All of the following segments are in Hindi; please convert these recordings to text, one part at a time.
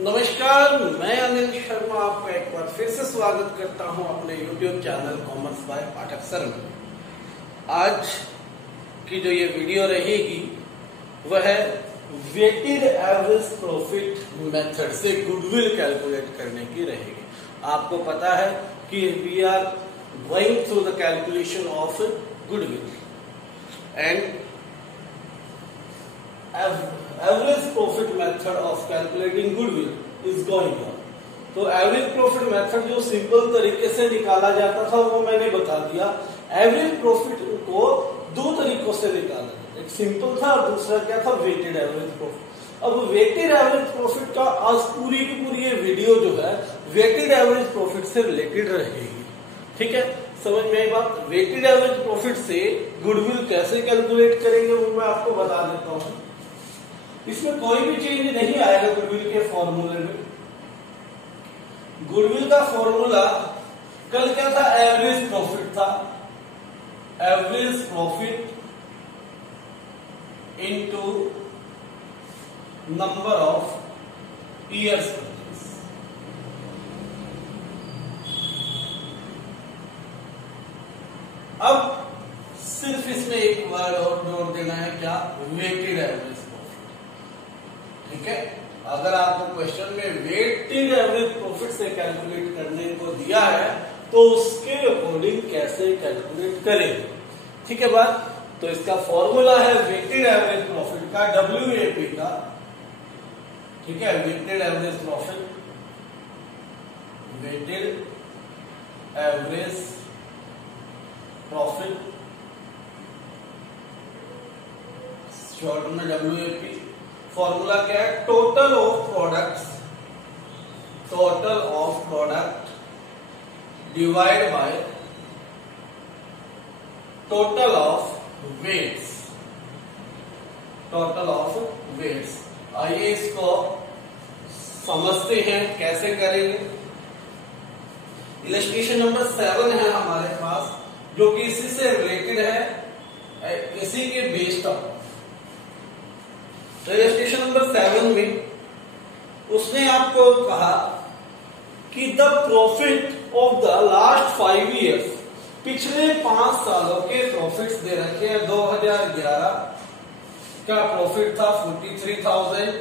नमस्कार, मैं अनिल शर्मा आपका एक बार फिर से स्वागत करता हूं अपने YouTube channel commerce by Pathak sir में। आज की जो ये वीडियो रहेगी वह है वेटेड एवरेज प्रॉफिट मेथड से गुडविल कैलकुलेट करने की रहेगी। आपको पता है कि we are going through the calculation of goodwill and average profit method of calculating goodwill is going on. तो एवरेज प्रॉफिट मेथड जो सिंपल तरीके से निकाला जाता था वो मैंने बता दिया। एवरेज प्रॉफिट को दो तरीकों से निकाला जाता, एक सिंपल था और दूसरा क्या था, वेटेड एवरेज प्रॉफिट। अब वेटेड एवरेज प्रॉफिट का आज पूरी की पूरी ये वीडियो जो है वेटेड एवरेज प्रॉफिट से रिलेटेड रहेगी। ठीक है, समझ में आई बात। वेटेड एवरेज प्रॉफिट से गुडविल कैसे कैलकुलेट करेंगे वो मैं आपको बता देता हूं। इसमें कोई भी चेंज नहीं आएगा गुडविल के फॉर्मूले में। गुडविल का फॉर्मूला कल क्या था, एवरेज प्रॉफिट था। Average profit into number of years. अब सिर्फ इसमें एक वर्ड और जोड़ देना है, क्या, वेटेड एवरेज। ठीक है, अगर आपको क्वेश्चन में वेटेड एवरेज प्रॉफिट से कैलकुलेट करने को दिया है तो उसके अकॉर्डिंग कैसे कैलकुलेट करें। ठीक है बात। तो इसका फॉर्मूला है वेटेड एवरेज प्रॉफिट का, WAP का। ठीक है, weighted average profit, weighted average profit short में WAP। फॉर्मूला क्या है, total of products, total of product divide by total of weights, total of weights. आइए इसको समझते हैं कैसे करेंगे। इलस्ट्रेशन नंबर 7 है हमारे पास, जो कि इसी से रिलेटेड है, इसी के बेस्ड पर। रजिस्ट्रेशन नंबर 7 में उसने आपको कहा कि the profit of the last 5 years, पिछले 5 सालों के प्रॉफिट्स दे रखे हैं। 2011 का प्रॉफिट था 43,000,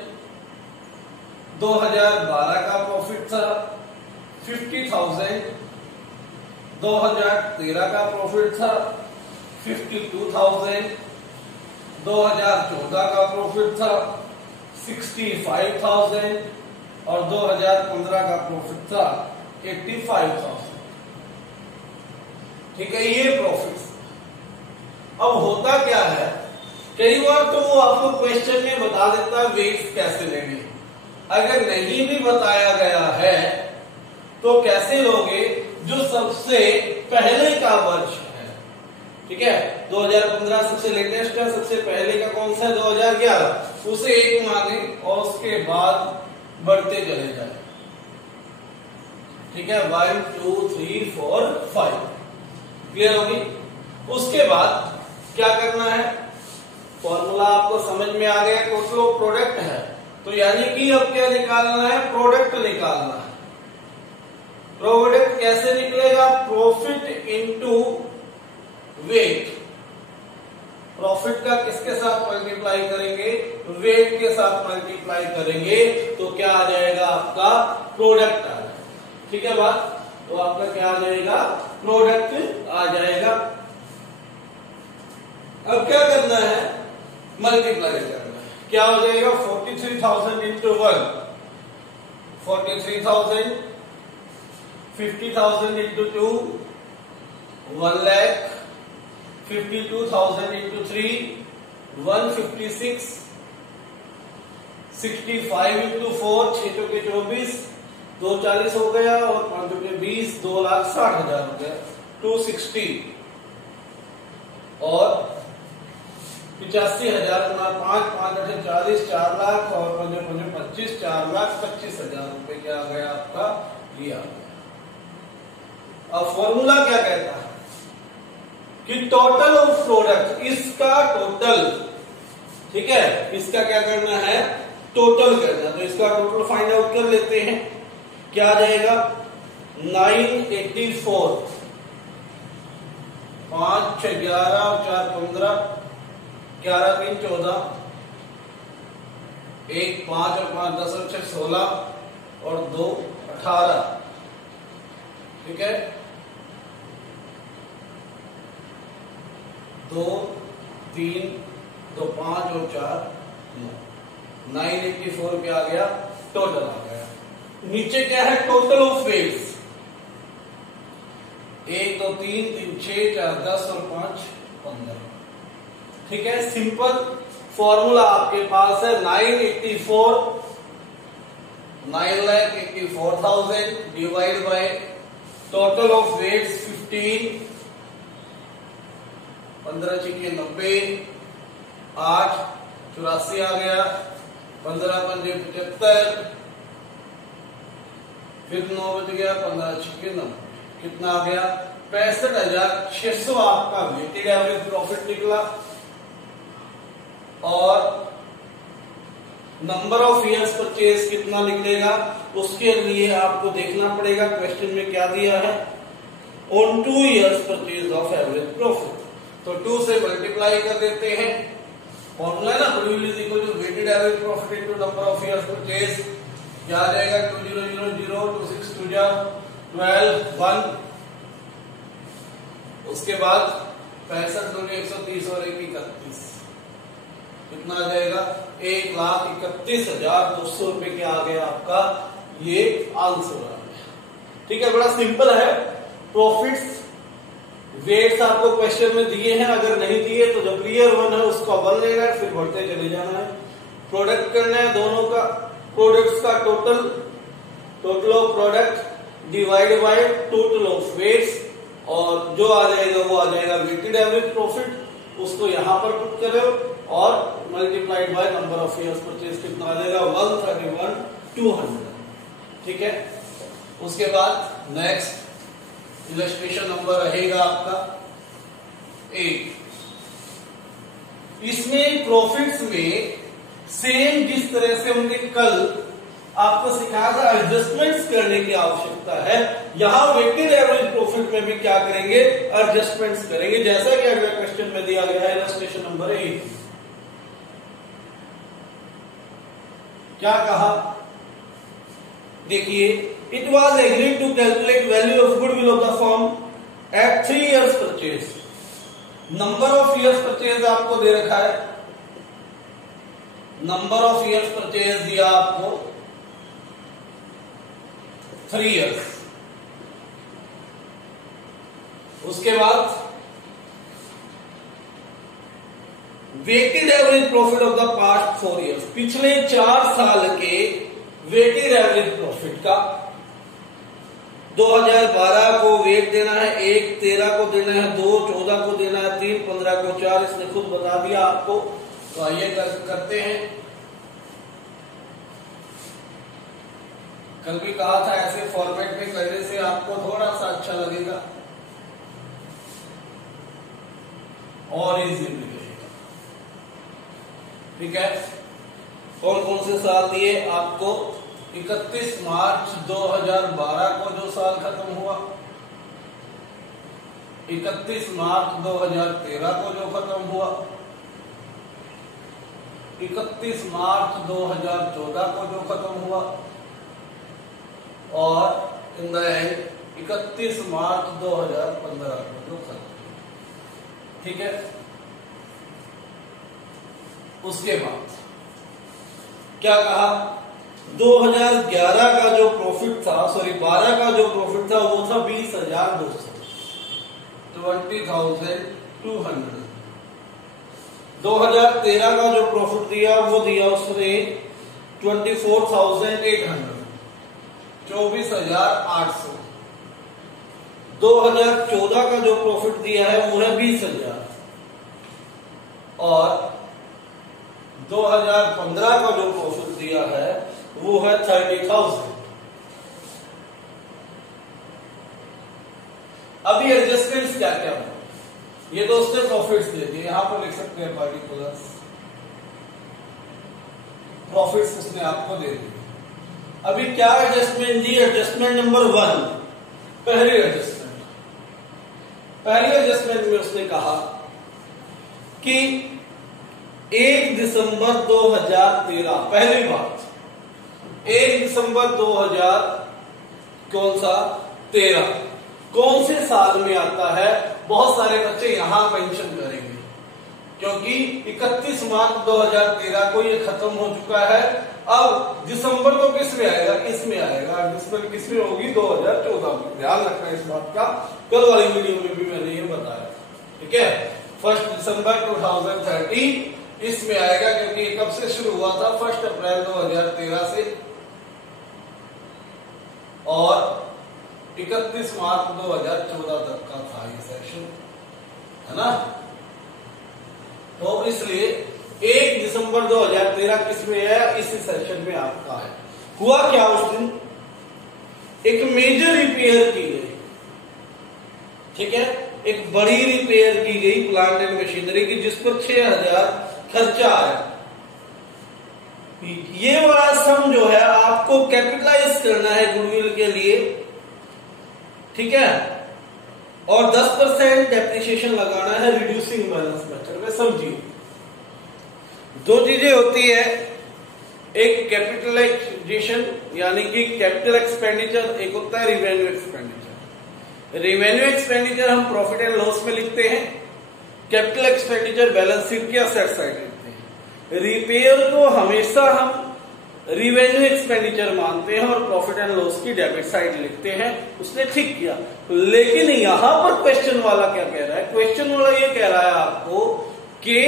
2012 का प्रॉफिट था 50,000, 2013 का प्रॉफिट था 52,000, 2014 का प्रॉफिट था 65,000 और 2015 का प्रॉफिट था 85,000। ठीक है, ये प्रॉफिट्स। अब होता क्या है, कई बार तो वो आपको क्वेश्चन में बता देता है वेट्स कैसे लेने। अगर नहीं भी बताया गया है तो कैसे लोगे, जो सबसे पहले का वर्ष है। ठीक है, 2015 सबसे लेटेस्ट है, सबसे पहले का कौन सा है, 2011, उसे एक माने और उसके बाद बढ़ते चले जाए। ठीक है, 1 2 3 4 5 क्लियर होगी। उसके बाद क्या करना है, फॉर्मूला आपको समझ में आ गया, टोटल ऑफ प्रोडक्ट है, तो यानी कि अब क्या निकालना है, प्रोडक्ट निकालना है। प्रोडक्ट कैसे निकलेगा, प्रॉफिट इनटू वेट। प्रॉफिट का किसके साथ मल्टीप्लाई करेंगे, वेट के साथ मल्टीप्लाई करेंगे, तो क्या आ जाएगा, आपका प्रोडक्ट आ जाएगा। ठीक है बात। तो आपका क्या आ जाएगा, प्रोडक्ट आ जाएगा। अब क्या करना है, मल्टीप्लाई करना है। क्या हो जाएगा, 43,000 into 1, 43,000, 50,000 into 2, 1 lakh, 52,000 into 3, 156, 65 into 4, 6 के 24, 240 हो गया और 5 के 20, 2,60,000 हो गया, 260 और 85,000 गुना 5, 5 8 40, 4 लाख और 5 5 25, 4,25,000 रुपए क्या आ गया आपका, ये आ गया। अब फॉर्मूला क्या कहता है कि टोटल ऑफ प्रोडक्ट, इसका टोटल। ठीक है, इसका क्या करना है, टोटल करना, तो इसका टोटल फाइंड आउट कर लेते हैं। क्या आ जाएगा 984, 5 6 11 और 4 15, 11 3 14, 1 5 और 5 10 और 6 16 और 2 18। ठीक है, 2 3 2 5 और 4 984 क्या आ गया, टोटल आ गया। नीचे क्या है, टोटल ऑफ वेट्स, 1 2 3 3 6 4 10 और 5 15। ठीक है, सिंपल फॉर्मूला आपके पास है 9,84,000 divide by total of weights 15, 15 6 90, 8 84 आ गया, 15 5 75, फिर 9 बच गया, 15 6 90, कितना आ गया 65,600 आपका वेटेड एवरेज प्रॉफिट निकला। और नंबर ऑफ इयर्स परचेज कितना निकलेगा, उसके लिए आपको देखना पड़ेगा क्वेश्चन में क्या दिया है, on 2 years purchase of average profit. तो 2 से मल्टीप्लाई कर देते हैं, फॉर्मूला है ना, produce is equal to weighted average profit into number of years purchase. क्या आ जाएगा 2000 26 2 12 1। उसके बाद 65 2 130 और 1 31, कितना आ जाएगा 1,31,200 रुपए क्या आ गया आपका, ये आंसर आ गया। ठीक है, बड़ा सिंपल है। प्रॉफिट्स वेट्स आपको क्वेश्चन में दिए हैं, अगर नहीं दिए तो जो क्लियर 1 है उसका 1 लेना है, फिर बढ़ते चले जाना है। प्रोडक्ट करना है दोनों का, प्रोडक्ट्स का total of product divide by total of weights, और जो आ जाएगा वो आ जाएगा वेटेड एवरेज प्रॉफिट, उसको यहां पर पुट करो और multiplied by number of years purchase, कितना आ जाएगा 131,200। ठीक है, उसके बाद नेक्स्ट इलस्ट्रेशन नंबर रहेगा आपका 8। इसमें प्रॉफिट्स में सेम जिस तरह से हमने कल आपको सिखाया था एडजस्टमेंट्स करने की आवश्यकता है, यहां वेटेड एवरेज प्रॉफिट में भी क्या करेंगे, एडजस्टमेंट्स करेंगे, जैसा कि अगला क्वेश्चन में दिया गया है इलस्ट्रेशन नंबर 8। क्या कहा, देखिए, it was agreed to calculate value of goodwill of the firm at 3 years purchase. Number of years purchase आपको दे रखा है, नंबर ऑफ इयर्स परचेज दिया आपको 3 इयर्स। उसके बाद weighted average profit of the past 4 years, पिछले 4 साल के वेटेड एवरेज प्रॉफिट का 2012 को वेट देना है, 1 13 को देना है, 2 14 को देना है, 3 15 को 4, इसने खुद बता दिया आपको। तो आइए करते हैं। कल भी कहा था ऐसे फॉर्मेट में करने से आपको थोड़ा सा अच्छा लगेगा और इजी भी रहेगा। ठीक है, कौन कौन से साल दिए आपको, 31 मार्च 2012 को जो साल खत्म हुआ, 31 मार्च 2013 को जो खत्म हुआ, 31 मार्च 2014 को जो खत्म हुआ, और इन द एंड 31 मार्च 2015 को जो खत्म हुआ। ठीक है, उसके बाद क्या कहा, 2011 का जो प्रॉफिट था, 12 का जो प्रॉफिट था वो था 20,200, 20,200। 2013 का जो प्रॉफिट दिया वो दिया उसने 24,800, 24,800। 2014 का जो प्रॉफिट दिया है वो है 20,000, और 2015 का जो प्रॉफिट दिया है वो है 30,000। अभी एडजस्टमेंट्स क्या क्या है, ये तो उसने प्रॉफिट्स दे दिए, यहां पर लिख सकते हैं पार्टिकुलर्स। प्रॉफिट्स उसने आपको दे दिए। अभी क्या एडजस्टमेंट दी? एडजस्टमेंट नंबर 1, पहली एडजस्टमेंट में उसने कहा कि 1 दिसंबर 2013, पहली बात 1 दिसंबर 2013 कौन से साल में आता है? बहुत सारे बच्चे यहां मेंशन करेंगे क्योंकि 31 मार्च 2013 को ये खत्म हो चुका है। अब दिसंबर तो किस में आएगा? इसमें आएगा। दिसंबर किस में होगी? 2014 में। ध्यान रखना इस बात का, कल वाली वीडियो में भी मैंने ये बताया। ठीक है, 1 दिसंबर 2013 इसमें आएगा क्योंकि कब से शुरू हुआ था? 1 अप्रैल 2013 से और 31 मार्च 2014 तक का था ये सेशन, है ना? तो इसलिए 1 दिसंबर 2013 किसमें है? इसी सेशन में आपका है। हुआ क्या उस दिन? एक मेजर रिपेयर की गई, ठीक है, एक बड़ी रिपेयर की गई प्लांट एंड मशीनरी की, जिस पर 6000 खर्चा आया। ये वाला सम जो है आपको कैपिटलाइज करना है गुडविल के लिए, ठीक है, और 10% डेप्रिसिएशन लगाना है रिड्यूसिंग बैलेंस मेथड में। समझिए, दो चीजें होती है, एक कैपिटलाइजेशन यानी कि कैपिटल एक्सपेंडिचर, एक होता है रिवेन्यू एक्सपेंडिचर। रिवेन्यू एक्सपेंडिचर हम प्रॉफिट एंड लॉस में लिखते हैं, कैपिटल एक्सपेंडिचर बैलेंस शीट के असेट साइड लिखते हैं। रिपेयर को हमेशा हम रिवेन्यू एक्सपेंडिचर मानते हैं और प्रॉफिट एंड लॉस की डेबिट साइड लिखते हैं। उसने ठीक किया, लेकिन यहां पर क्वेश्चन वाला क्या कह रहा है? क्वेश्चन वाला ये कह रहा है आपको कि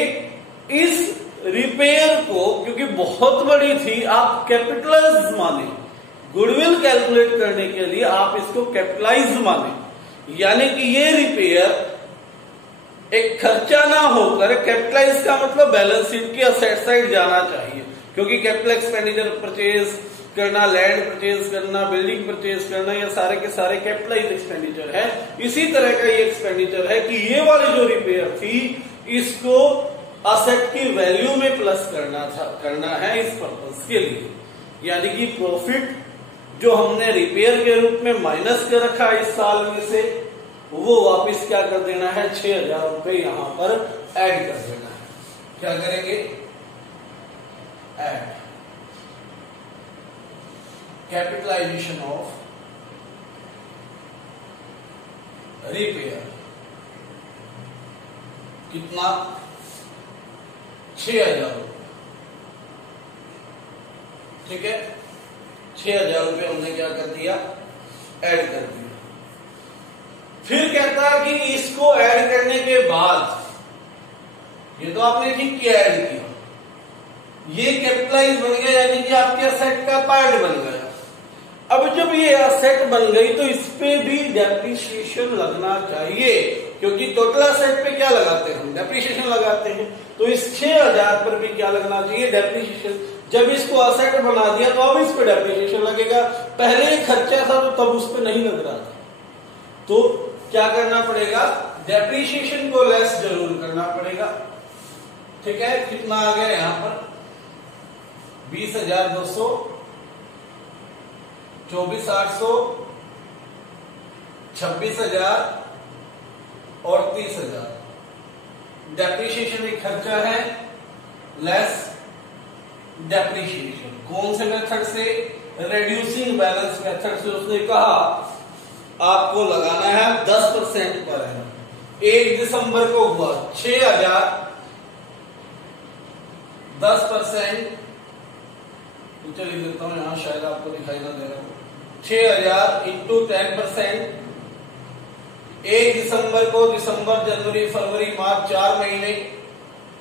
इस रिपेयर को, क्योंकि बहुत बड़ी थी, आप कैपिटलाइज माने। गुडविल कैलकुलेट करने के लिए आप इसको कैपिटलाइज माने, यानी कि ये रिपेयर एक खर्चा ना होकर, कैपिटलाइज का मतलब बैलेंस शीट की असेट साइड जाना चाहिए, क्योंकि कैपिटल एक्सपेंडिचर परचेज करना, लैंड परचेज करना, बिल्डिंग परचेज करना, ये सारे के सारे कैपिटलाइज एक्सपेंडिचर है। इसी तरह का ये एक्सपेंडिचर है कि ये वाली जो रिपेयर थी इसको असेट की वैल्यू में प्लस करना है इस पर्पस के लिए, यानी कि प्रॉफिट जो हमने रिपेयर के रूप में माइनस कर रखा इस साल में से, वो वापस क्या कर देना है? 6000 रुपए यहां पर ऐड कर देना है। क्या करेंगे? ऐड कैपिटलाइजेशन ऑफ रिपेयर, कितना? 6000 रुपए, ठीक है। 6000 रुपए हमने क्या कर दिया? ऐड कर दिया। फिर कहता है कि इसको ऐड करने के बाद, ये तो आपने ठीक किया, ऐड किया, ये कैपिटलाइज बन गया, यानी कि आपके असेट का पार्ट बन गया। अब जब ये असेट बन गई तो इस पे भी डेप्रिसिएशन लगना चाहिए, क्योंकि टोटल असेट पे क्या लगाते हैं? हम डेप्रिसिएशन लगाते हैं। तो इस 6000 पर भी क्या लगना चाहिए? डेप्रिसिएशन। जब इसको असेट बना दिया तो अब इस पे डेप्रिसिएशन लगेगा। पहले खर्चा था तो तब उस पे नहीं लग रहा था, तो क्या करना पड़ेगा? डेप्रिसिएशन को लेस जरूर करना पड़ेगा, ठीक है। कितना आ गया यहां पर? 20,200, 24,800, 26,000 और 30,000। डेप्रिसिएशन एक खर्चा है, लेस डेप्रिसिएशन। कौन से मेथड से? रिड्यूसिंग बैलेंस मेथड से। उसने कहा आपको लगाना है 10% पर है। 1 दिसंबर को हुआ 6000, 10%, चलिए देता हूं यहां, शायद आपको दिखाई ना दे रहा हो। 6000 इंटू 10%। 1 दिसंबर को, दिसंबर, जनवरी, फरवरी, मार्च, 4 महीने,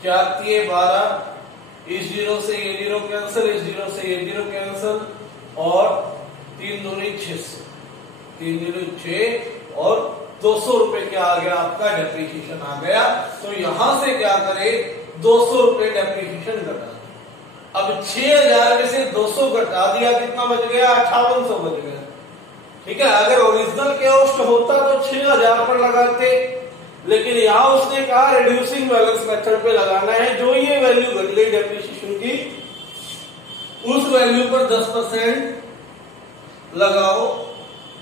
4 × 12, इस 0 से ये 0 कैंसिल, इस 0 से ये 0 कैंसिल, और 3 दूनी 600, 3 दूनी 6, और 200 रुपए क्या आ गया? आपका डेप्रिसिएशन आ गया। तो यहां से क्या करे? 200 रुपए डेप्रिसिएशन घटा। अब 6000 में से 200 घटा दिया, कितना बच गया? 5800 बच गया, ठीक है। अगर ओरिजिनल कॉस्ट होता तो 6000 पर लगाते, लेकिन यहां उसने कहा रिड्यूसिंग बैलेंस मेथड पे लगाना है। जो ये वैल्यू घट गई डेप्रिसिएशन की, उस वैल्यू पर 10% लगाओ,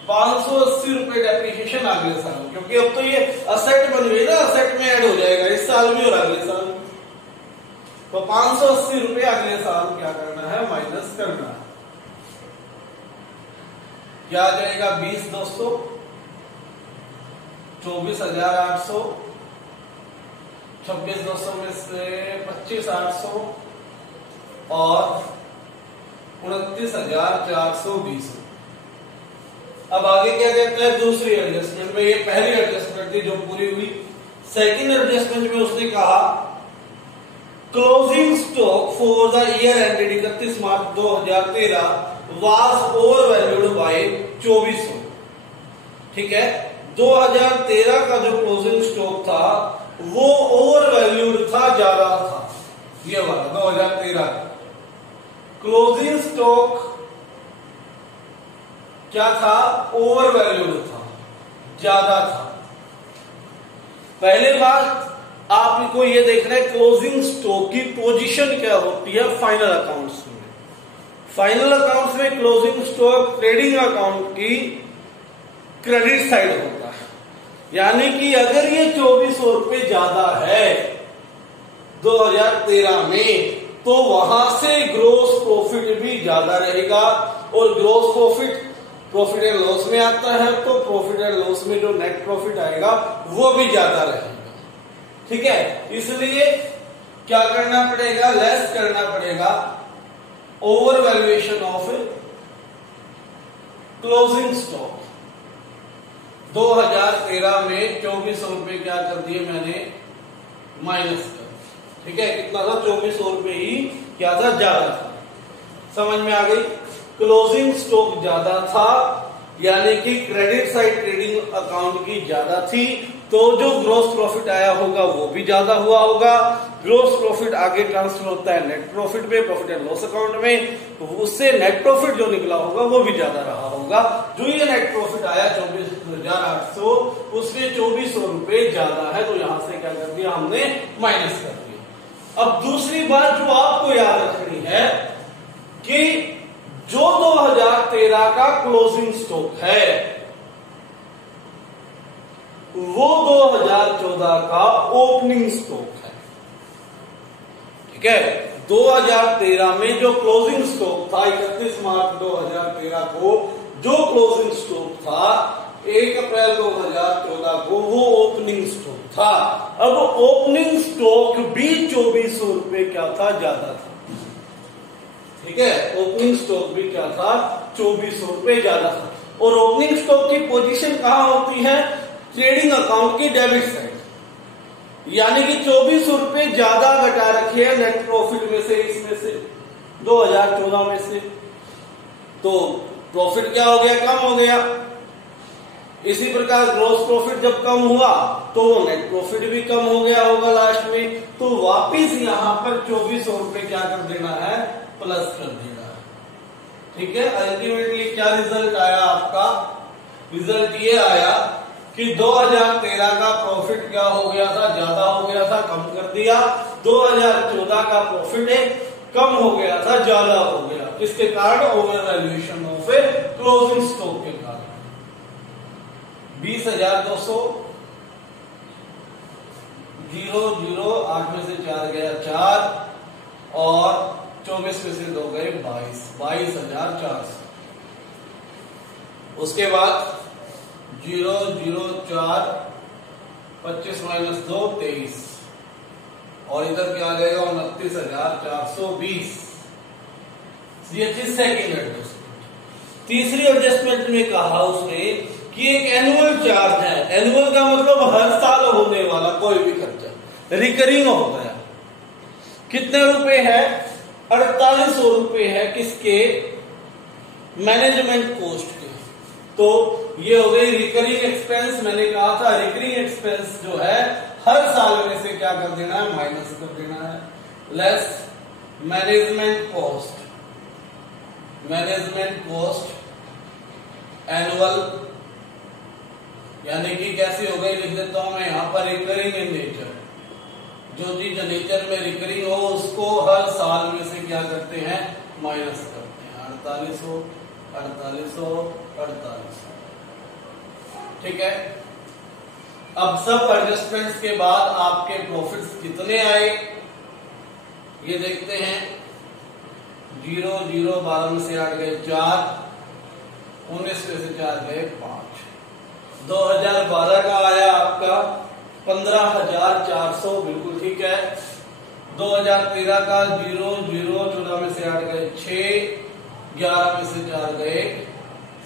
580 रुपए डेप्रिसिएशन अगले साल, क्योंकि अब तो ये असेट बन गई ना, असेट में ऐड हो जाएगा इस साल भी और अगले साल भी। तो 580 रुपए अगले साल क्या करना है, माइनस करना है। क्या आ जाएगा, 20 200, 24,800, 26 200 में से 25,800 और 29,420। अब आगे क्या कहता है, दूसरी एडजस्टमेंट में, ये पहली एडजस्टमेंट थी जो पूरी हुई। सेकंड एडजस्टमेंट में उसने कहा closing stock for the year ended 31 March 2013 was over valued bye 2400। ठीक है, 2013 का जो क्लोजिंग स्टॉक था वो ओवर वैल्यूड था, ज्यादा था। ये वाला 2013 क्लोजिंग स्टॉक क्या था, ओवर वैल्यूड था, ज्यादा था। पहले बात आपको ये देखना है क्लोजिंग स्टॉक की पोजीशन क्या होती है फाइनल अकाउंट्स में। फाइनल अकाउंट्स में क्लोजिंग स्टॉक ट्रेडिंग अकाउंट की क्रेडिट साइड होता है, यानी कि अगर ये 2400 रुपए ज्यादा है 2013 में, तो वहां से ग्रोस प्रॉफिट भी ज्यादा रहेगा, और ग्रोस प्रॉफिट एंड लॉस में आता है, तो प्रॉफिट एंड लॉस में जो नेट प्रॉफिट आएगा वो भी ज्यादा रहेगा। ठीक है, इसलिए क्या करना पड़ेगा, लेस करना पड़ेगा over valuation of closing stock. 2013 में 2400 रुपए क्या कर दिए मैंने, माइनस कर। ठीक है, कितना था, 2400 रुपए ही क्या था, ज्यादा था। समझ में आ गई, क्लोजिंग स्टॉक ज्यादा था, यानी कि क्रेडिट साइड ट्रेडिंग अकाउंट की ज्यादा थी, तो जो ग्रोस प्रॉफिट आया होगा वो भी ज्यादा हुआ होगा। ग्रोस प्रॉफिट आगे ट्रांसफर होता है नेट प्रॉफिट में, प्रॉफिट एंड लॉस अकाउंट में, तो उससे नेट प्रॉफिट जो निकला होगा वो भी ज्यादा रहा होगा। जो ये नेट प्रॉफिट आया 24,800, उसमें 2400 रुपए ज्यादा है, तो यहां से क्या कर दिया हमने, माइनस कर दिया। अब दूसरी बात जो आपको याद रखनी है कि जो 2013 का क्लोजिंग स्टॉक है वो 2014 का ओपनिंग स्टॉक है। ठीक है, 2013 में जो क्लोजिंग स्टॉक था 31 मार्च 2013 को जो क्लोजिंग स्टॉक था 1 अप्रैल 2014 को वो ओपनिंग स्टॉक था। अब ओपनिंग स्टॉक भी 2400 रुपए क्या था, ज्यादा था। ठीक है, ओपनिंग स्टॉक भी क्या था, 2400 रुपए ज्यादा था। और ओपनिंग स्टॉक की पोजीशन कहां होती है, ट्रेडिंग अकाउंट की डेबिट साइड, यानी कि 2400 रुपए ज्यादा घटा रखे हैं नेट प्रॉफिट में से, इसमें से 2014 में से, तो प्रॉफिट क्या हो गया, कम हो गया। इसी प्रकार ग्रॉस प्रॉफिट जब कम हुआ तो नेट प्रॉफिट भी कम हो गया होगा लास्ट में, तो वापिस यहां पर 2400 रुपए क्या कर देना है, प्लस कर देना है। ठीक है, अल्टीमेटली क्या रिजल्ट आया आपका, रिजल्ट ये आया कि 2013 का प्रॉफिट क्या हो गया था, ज्यादा हो गया था, कम कर दिया। 2014 का प्रॉफिट है कम हो गया था, ज्यादा हो गया। किसके कारण, over valuation of A closing stock के कारण। 20,200 0 0 8 में से 4 गया 4 और 24 में से 2 गए 22,400। उसके बाद 0 0 4 25 माइनस 2 23 और इधर क्या आ जाएगा 29,420। ये थी सेकेंड एडजस्टमेंट। तीसरी एडजस्टमेंट में कहा उसने कि एक एनुअल चार्ज है, एनुअल का मतलब हर साल होने वाला कोई भी खर्चा, रिकरिंग होता है। कितने रुपए है, 4800 रुपए है, किसके, मैनेजमेंट कॉस्ट के। तो ये हो गई रिकरिंग एक्सपेंस। मैंने कहा था रिकरिंग एक्सपेंस जो है हर साल में से क्या कर देना है, माइनस कर देना है, less management cost. Management cost annual, यानी कि कैसी हो गई, लिख देता हूं मैं यहां पर, रिकरिंग इन नेचर। जो चीज नेचर में रिकरिंग हो उसको हर साल में से क्या करते हैं, माइनस करते हैं 4800, 4800, 4800। ठीक है, अब सब एडजस्टमेंट्स के बाद आपके प्रॉफिट्स कितने आए ये देखते हैं। 0 0 12 में से 8 गए 4, 19 में से 4 गए 5। 2012 का आया आपका 15,400, बिल्कुल ठीक है। 2013 का 0 0 14 में से 8 गए 6, 11 में से 4 गए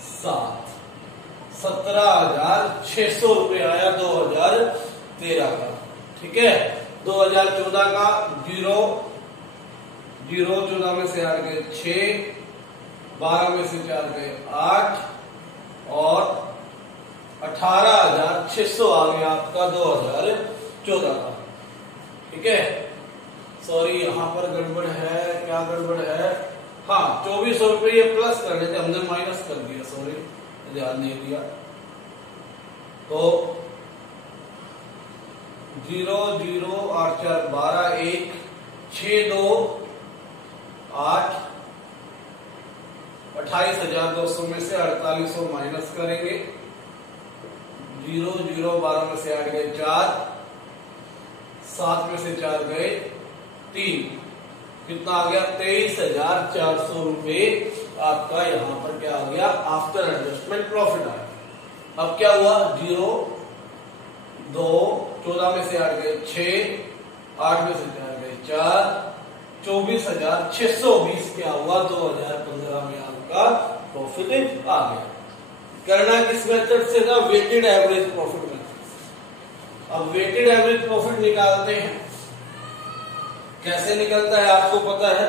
7, 17,600 रुपये आया 2013 का। ठीक है, 2014 का 0 0 14 में से 8 गए 6, 12 में से 4 गए 8 और 18,600 आ गया आपका 2014 का। ठीक है, सॉरी यहां पर गड़बड़ है, क्या गड़बड़ है, हाँ 2400 रुपये ये प्लस करने थे, हमने माइनस कर दिया, सॉरी ध्यान नहीं दिया। तो 0 0 8 4 12 1 6 2 8, 28,200 में से 4800 माइनस करेंगे। 0 0 12 में से 8 गए 4, 7 में से 4 गए 3, कितना आ गया 23,400 रुपये आपका यहाँ पर क्या आ गया आफ्टर एडजस्टमेंट प्रॉफिट आया। अब क्या हुआ 0 2 14 में से 8 गए 6, 8 में से 4 गए 4, 24,620 क्या हुआ 2015 में आपका प्रॉफिट आ गया। करना किस मेथड से था, वेटेड एवरेज प्रॉफिट मेथड। अब वेटेड एवरेज प्रॉफिट निकालते हैं, कैसे निकलता है आपको पता है।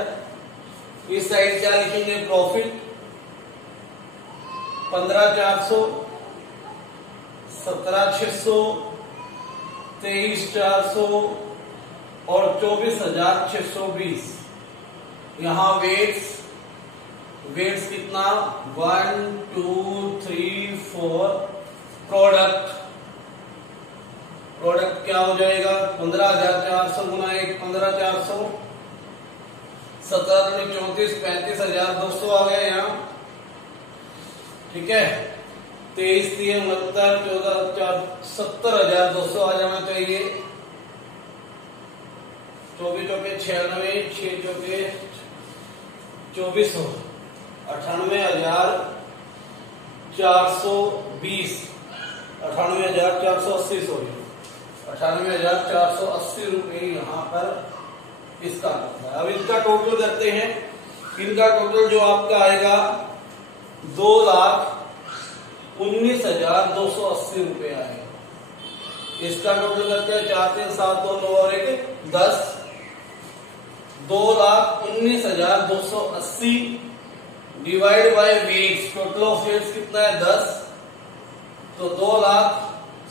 इस साइड क्या लिखेंगे, प्रॉफिट 15,400, 17,600, 23,400 और 24,620। यहां वेट्स कितना 1 2 3 4, प्रोडक्ट क्या हो जाएगा 15,400 गुना 1 15,400, 17 34 35,200 आ गया यहाँ। ठीक है, 23 3 69 14 4 70,200 आ जाना चाहिए। 24 चौके 96, 6 चौके 2400, 98,420, 98,480 सॉरी 98,480 रुपये यहाँ पर इसका है। अब इसका टोटल करते हैं, इनका टोटल जो आपका आएगा 2,19,280 रुपये आएगा। इसका टोटल करते हैं 4 3 7 2 9 और 1 10, 2,19,280 divide by weights, total of weights कितना है 10, तो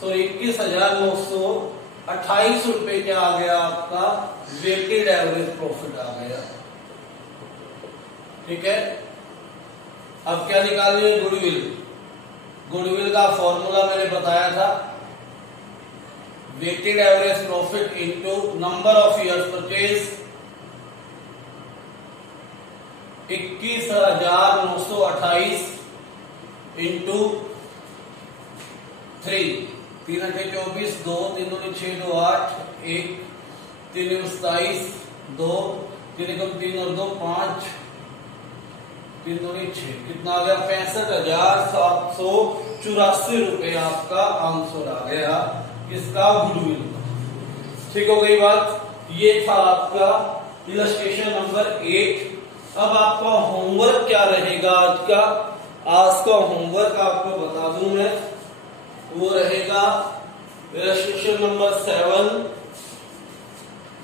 21,928 रुपए क्या आ गया आपका वेटेड एवरेज प्रॉफिट आ गया। ठीक है, अब क्या निकालनी है, गुडविल का फॉर्मूला मैंने बताया था, weighted average profit into number of years purchase, 21,928 into 3, 3 8 24, 2 3 2 6 2 8, 1 3 27, 2 3 3 और 2 5, 3 2 6, कितना आ गया 65,784 रुपए आपका आंसर आ गया इसका गुडविल। ठीक हो गई बात, ये था आपका इलस्ट्रेशन नंबर 8। अब आपका होमवर्क क्या रहेगा आज का होमवर्क आपको बता दूं मैं, वो रहेगा इलस्ट्रेशन नंबर 7,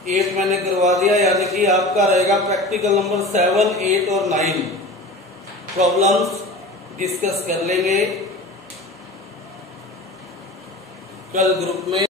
8 मैंने करवा दिया, यानी कि आपका रहेगा प्रैक्टिकल नंबर 7 8 और 9 प्रॉब्लम्स डिस्कस कर लेंगे कल ग्रुप में।